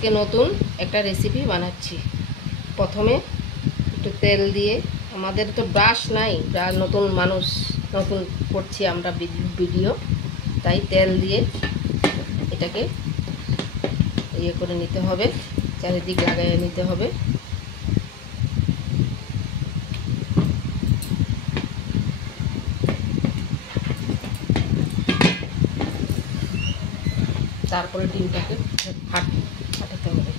আজকে নতুন একটা রেসিপি বানাচ্ছি। প্রথমে একটু তেল দিয়ে, আমাদের তো ব্রাশ নাই, নতুন মানুষ, নতুন করছি আমরা ভিডিও, তাই তেল দিয়ে এটাকে ইয়ে করে নিতে হবে, চারিদিক লাগাইয়ে নিতে হবে। তারপরে ডিমটাকে ফাটাতে হবে।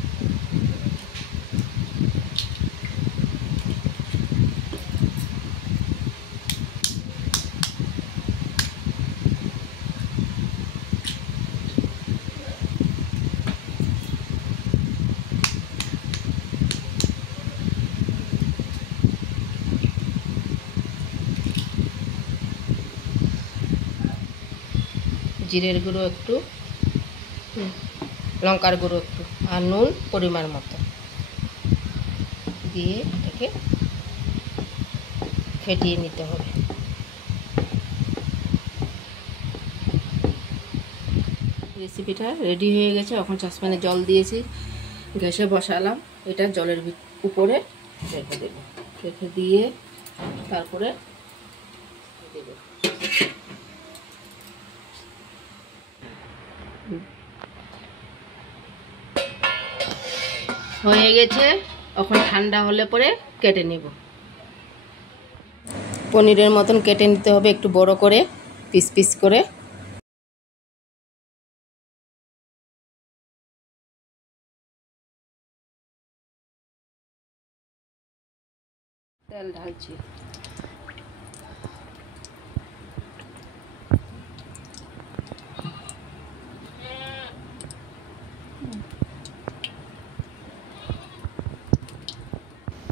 জিরের গুঁড়ো একটু, লঙ্কার গুঁড়ো একটু, আর নুন পরিমাণ মতো দিয়ে এটাকে ফেটিয়ে নিতে হবে। রেসিপিটা রেডি হয়ে গেছে। এখন সসপ্যানে জল দিয়েছি, গ্যাসে বসালাম। এটা জলের উপরে রেখে দেব, রেখে দিয়ে তারপরে দেব। হয়ে গেছে, এখন ঠান্ডা হলে পরে কেটে নেব। পনিরের মতন কেটে নিতে হবে, একটু বড় করে, পিস পিস করে। তেল ঢালছি।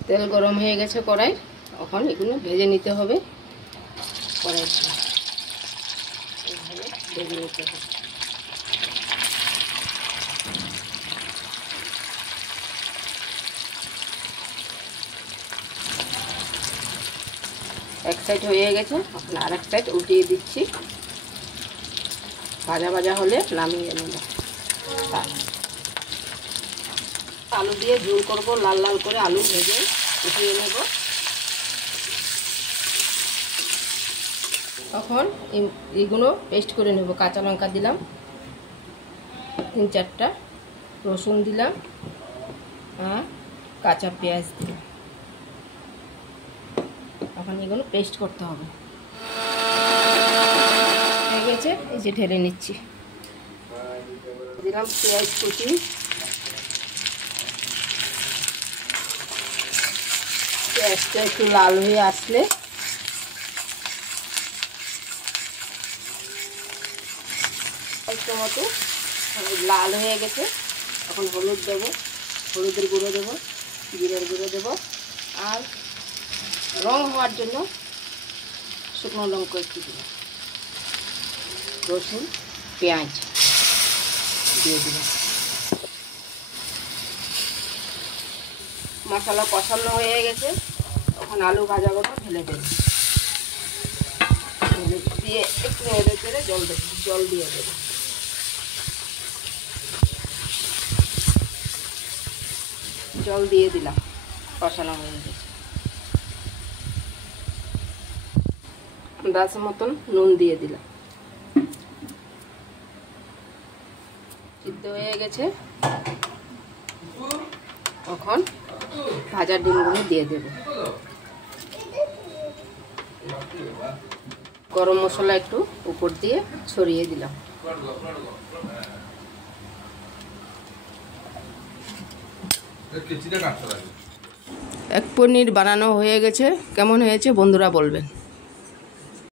তেল গরম হয়ে গেছে কড়াই, এখন এগুলো ভেজে নিতে হবে। কড়াই ভেজে নিতে হবে। এক সাইড হয়ে গেছে, এখন আর এক সাইড উল্টিয়ে দিচ্ছি। ভাজা ভাজা হলে নামিয়ে নেব। আলু দিয়ে ঝোল করব, লাল লাল করে আলু ভেজে উঠিয়ে নেব। তখন এইগুলো পেস্ট করে নেব। কাঁচা লঙ্কা দিলাম 3-4টা, রসুন দিলাম, আর কাঁচা পেঁয়াজ দিলাম। এখন এগুলো পেস্ট করতে হবে। হয়ে গেছে, এই যে ঢেলে নিচ্ছি। দিলাম পেঁয়াজ কুচি, পেঁয়াজটা একটু লাল হয়ে আসলে একটু মতো লাল হয়ে গেছে। এখন হলুদ দেবো, হলুদের গুঁড়ো দেবো, জিরের গুঁড়ো দেবো, আর রং হওয়ার জন্য শুকনো লঙ্কা একটু দেবো, রসুন, পেঁয়াজ দিয়ে দিলাম। মশলা কষানো হয়ে গেছে, তখন আলু ভাজাগুলো ঢেলে দেবো। দিয়ে একটু নেড়ে চেড়ে জল দিয়ে দেবো। জল দিয়ে দিলাম, কষানো হয়ে গেছে। আন্দাজ মতন নুন দিয়ে দিলাম। সিদ্ধ হয়ে গেছে, এখন ভাজা ডিমগুলো দিয়ে দেব। গরম মশলা একটু উপর দিয়ে ছড়িয়ে দিলাম। এক পনির বানানো হয়ে গেছে। কেমন হয়েছে বন্ধুরা বলবেন।